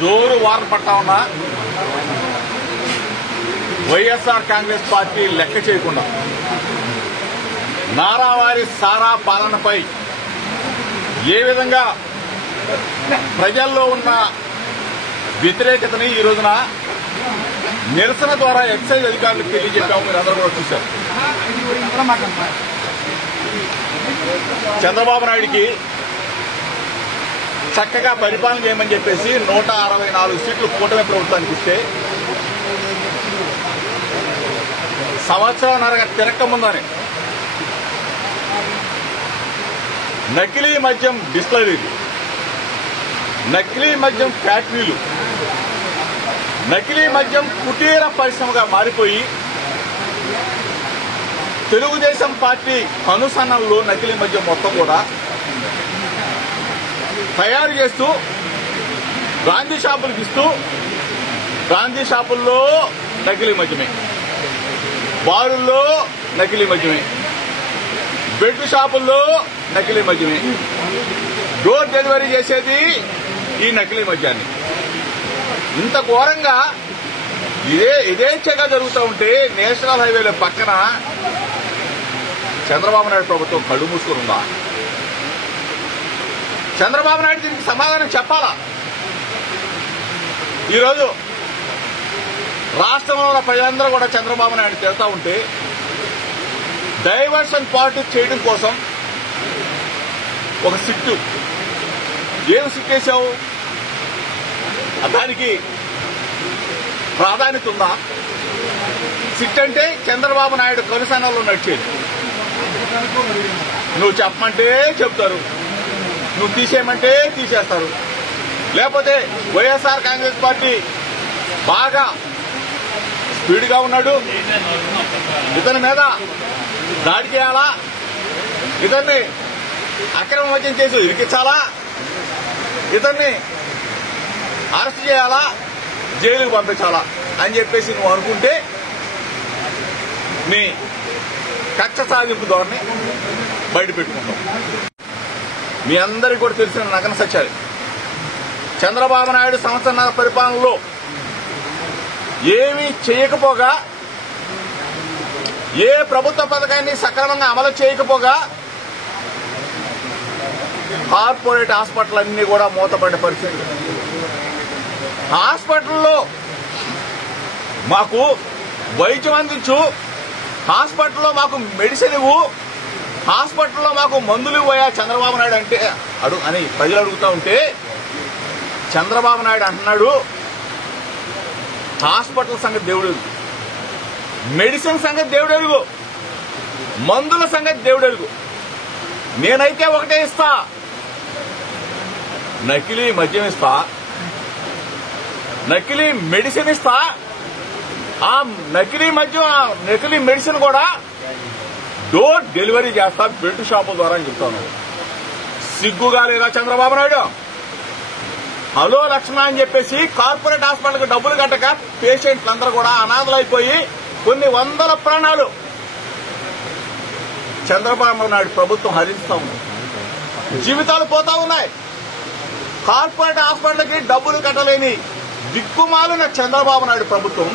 జోరు వార పట్టా ఉన్న వైఎస్ఆర్ కాంగ్రెస్ పార్టీ లెక్క చేయకుండా నారావారి సారా పాలనపై ఏ విధంగా ప్రజల్లో ఉన్న వ్యతిరేకతని ఈ రోజున నిరసన ద్వారా ఎక్సైజ్ అధికారులకు తెలియజెప్పాము. మీరు అందరూ కూడా చూశారు. చంద్రబాబు నాయుడికి చక్కగా పరిపాలన చేయమని చెప్పేసి 164 సీట్లు కూటమి ప్రభుత్వానికి ఇస్తే సంవత్సరాన్నరగా తిరక్కముందని నకిలీ మద్యం డిస్టిలరీలు, నకిలీ మద్యం ఫ్యాక్టరీలు, నకిలీ మద్యం కుటీర పరిశ్రమగా మారిపోయి తెలుగుదేశం పార్టీ కనుసన్నల్లో నకిలీ మద్యం మొత్తం కూడా తయారు చేస్తూ గాంధీ షాపులకు ఇస్తూ గాంధీ షాపుల్లో నకిలీ మద్యమే, బారుల్లో నకిలీ మద్యమే, బెడ్ షాపుల్లో నకిలీ మద్యమే, డోర్ డెలివరీ చేసేది ఈ నకిలీ మద్యాన్ని. ఇంత ఘోరంగా ఇదేచ్ఛగా జరుగుతూ ఉంటే నేషనల్ హైవేల పక్కన చంద్రబాబు నాయుడు ప్రభుత్వం కళ్ళు మూసుకుని ఉందా? చంద్రబాబు నాయుడు దీనికి సమాధానం చెప్పాలా? ఈరోజు రాష్ట్రంలో ఉన్న ప్రజలందరూ కూడా చంద్రబాబు నాయుడు తిడతా ఉంటే డైవర్షన్ పాలిటిక్స్ చేయడం కోసం ఒక సిట్టు, ఏం సిట్టేశావు? దానికి ప్రాధాన్యత ఉందా? సిట్ అంటే చంద్రబాబు నాయుడు కనుసన్నల్లో నడిచేది. నువ్వు చెప్పమంటే చెప్తారు, నువ్వు తీసేయమంటే తీసేస్తారు. లేకపోతే వైఎస్ఆర్ కాంగ్రెస్ పార్టీ బాగా స్పీడ్గా ఉన్నాడు, ఇతని మీద దాడి చేయాలా, ఇతన్ని అక్రమ మద్యం చేసి ఇరికించాలా, ఇతన్ని అరెస్ట్ చేయాలా, జైలుకు పంపించాలా అని చెప్పేసి నువ్వు అనుకుంటే నీ కక్ష సాధింపు ధోరణి బయట పెట్టుకుంటాం. మీ అందరికీ కూడా తెలిసిన నగ్న సత్యాలు. చంద్రబాబు నాయుడు సంవత్సరాల పరిపాలనలో ఏమీ చేయకపోగా, ఏ ప్రభుత్వ పథకాన్ని సక్రమంగా అమలు చేయకపోగా కార్పొరేట్ హాస్పిటల్ అన్ని కూడా మూతపడ్డ పరిస్థితి. హాస్పిటల్లో మాకు వైద్యం అందించు, హాస్పిటల్లో మాకు మెడిసిన్ ఇవ్వు, హాస్పిటల్లో మాకు మందులు ఇవ్వయా చంద్రబాబు నాయుడు అంటే అని ప్రజలు అడుగుతూ ఉంటే చంద్రబాబు నాయుడు అంటున్నాడు హాస్పిటల్ సంగతి దేవుడు ఎరుగు, మెడిసిన్ సంగతి దేవుడు ఎరుగు, మందుల సంగతి దేవుడు ఎరుగు. నేనైతే ఒకటే ఇస్తా, నకిలీ మద్యం ఇస్తా, నకిలీ మెడిసిన్ ఇస్తా. ఆ నకిలీ మద్యం, నకిలీ మెడిసిన్ కూడా డోర్ డెలివరీ చేస్తా బెడ్ షాపుల ద్వారా అని చెప్తాను. సిగ్గుగా లేదా చంద్రబాబు నాయుడు? హలో లక్ష్మణ అని చెప్పేసి కార్పొరేట్ హాస్పిటల్కి డబ్బులు కట్టక పేషెంట్లందరూ కూడా అనాథలైపోయి కొన్ని వందల ప్రాణాలు చంద్రబాబు నాయుడు ప్రభుత్వం హరిస్తా ఉంది, జీవితాలు పోతా ఉన్నాయి. కార్పొరేట్ హాస్పిటల్కి డబ్బులు కట్టలేని దిక్కుమాలిన చంద్రబాబు నాయుడు ప్రభుత్వం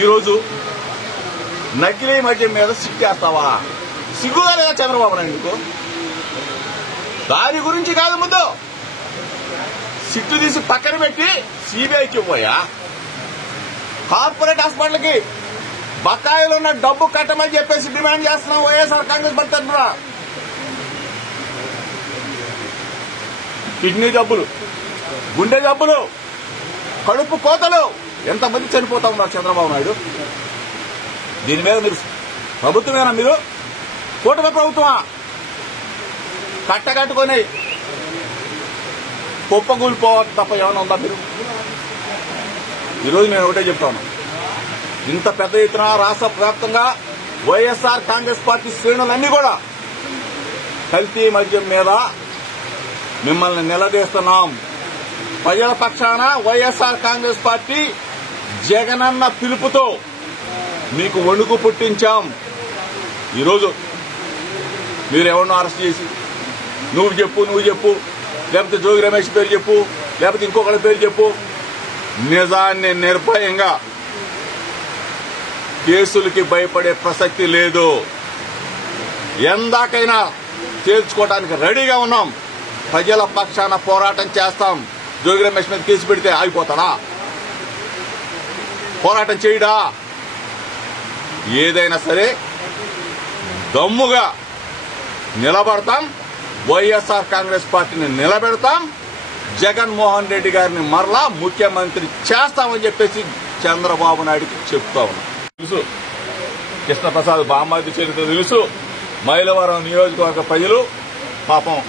ఈరోజు నకిలీ మద్యం మీద సిగ్గేస్తావా? సిగ్గుగా లేదా చంద్రబాబు నాయుడుకు? దాని గురించి కాదు, ముందు సిట్టు తీసి పక్కన పెట్టి సిబిఐకి ఇవ్వయా. కార్పొరేట్ హాస్పిటల్కి బకాయిలు ఉన్న డబ్బు కట్టమని చెప్పేసి డిమాండ్ చేస్తున్నాం వైఎస్ఆర్ కాంగ్రెస్ పార్టీ తరఫున. కిడ్నీ జబ్బులు, గుండె జబ్బులు, కడుపు కోతలు, ఎంతమంది చనిపోతా ఉన్నారు చంద్రబాబు నాయుడు? దీని మీద మీరు ప్రభుత్వమేనా? మీరు కూటమి ప్రభుత్వమా? కట్టకట్టుకొని కుప్పగూలిపోవాలి తప్ప ఏమైనా ఉందా మీరు? ఈరోజు నేను ఒకటే చెప్తాను, ఇంత పెద్ద ఎత్తున రాష్ట్ర వ్యాప్తంగా వైఎస్ఆర్ కాంగ్రెస్ పార్టీ శ్రేణులన్నీ కూడా కల్తీ మద్యం మీద మిమ్మల్ని నిలదీస్తున్నాం. ప్రజల పక్షాన వైఎస్ఆర్ కాంగ్రెస్ పార్టీ జగనన్న పిలుపుతో మీకు వణుకు పుట్టించాం. ఈరోజు మీరు ఎవరినో అరెస్ట్ చేసి నువ్వు చెప్పు లేకపోతే జోగి రమేష్ పేరు చెప్పు, లేకపోతే ఇంకొకరి పేరు చెప్పు. నిజాన్ని నిర్భయంగా, కేసులకి భయపడే ప్రసక్తి లేదు. ఎందాకైనా తేల్చుకోవడానికి రెడీగా ఉన్నాం. ప్రజల పక్షాన పోరాటం చేస్తాం. జోగి రమేష్ మీద కేసు పెడితే ఆగిపోతాడా? పోరాటం చేయడా? ఏదైనా సరే దమ్ముగా నిలబడతాం. వైఎస్ఆర్ కాంగ్రెస్ పార్టీని నిలబెడతాం. జగన్మోహన్ రెడ్డి గారిని మరలా ముఖ్యమంత్రి చేస్తామని చెప్పేసి చంద్రబాబు నాయుడికి చెప్తా ఉన్నాం. తెలుసు కృష్ణప్రసాద్ బామ్మాది చరిత్ర తెలుసు. మైలవరం నియోజకవర్గ ప్రజలు పాపం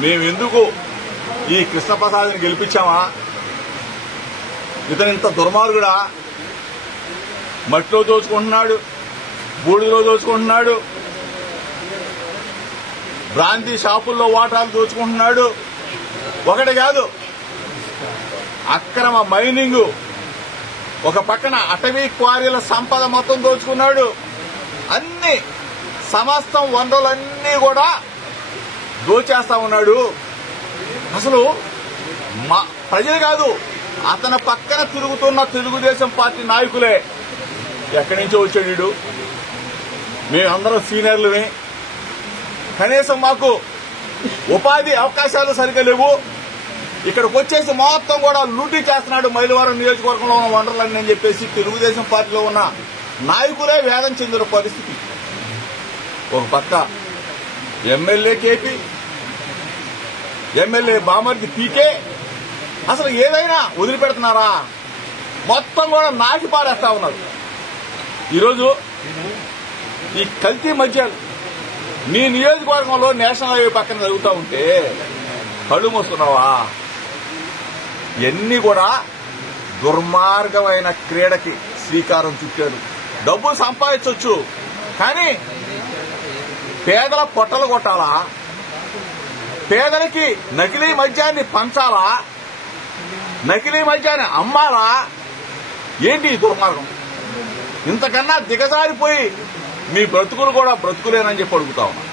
మేమెందుకు ఈ కృష్ణప్రసాద్ని గెలిపించామా? ఇతను ఇంత దుర్మార్గుడా? మట్టిలో దోచుకుంటున్నాడు, బూడిలో దోచుకుంటున్నాడు, బ్రాంతి షాపుల్లో వాటాలు దోచుకుంటున్నాడు. ఒకటి కాదు, అక్రమ మైనింగ్, ఒక పక్కన అటవీ క్వారీల సంపద మొత్తం దోచుకున్నాడు. అన్ని సమస్తం వనరులన్నీ కూడా దోచేస్తా ఉన్నాడు. అసలు ప్రజలు కాదు, అతని పక్కన తిరుగుతున్న తెలుగుదేశం పార్టీ నాయకులే ఎక్కడి నుంచో వచ్చాడు వీడు. మేమందరం సీనియర్లమే, కనీసం మాకు ఉపాధి అవకాశాలు సరిగ్గా లేవు. ఇక్కడికి వచ్చేసి మొత్తం కూడా లూటీ చేస్తున్నాడు మైలవరం నియోజకవర్గంలో ఉన్న వనరులన్నీ అని చెప్పేసి తెలుగుదేశం పార్టీలో ఉన్న నాయకులే వేదం చెందిన పరిస్థితి. ఒక పక్క ఎమ్మెల్యే కేపీ, ఎమ్మెల్యే బామర్ది పీకే, అసలు ఏదైనా వదిలిపెడుతున్నారా? మొత్తం కూడా నాకి పారేస్తా ఉన్నారు. ఈరోజు ఈ కల్తీ మద్యాలు మీ నియోజకవర్గంలో నేషనల్ హైవే పక్కన జరుగుతూ ఉంటే కళ్ళు మూసుకున్నావా? ఇవన్నీ కూడా దుర్మార్గమైన క్రీడకి శ్రీకారం చుట్టాడు. డబ్బులు సంపాదించవచ్చు, కానీ పేదల పొట్టలు కొట్టాలా? పేదలకి నకిలీ మద్యాన్ని పంచాలా? నకిలీ మద్యాన్ని అమ్మాలా? ఏంటి ఈ దుర్మార్గం? ఇంతకన్నా దిగజారిపోయి మీ బ్రతుకులు కూడా బ్రతుకులేనని చెప్పి అడుగుతా ఉన్నా.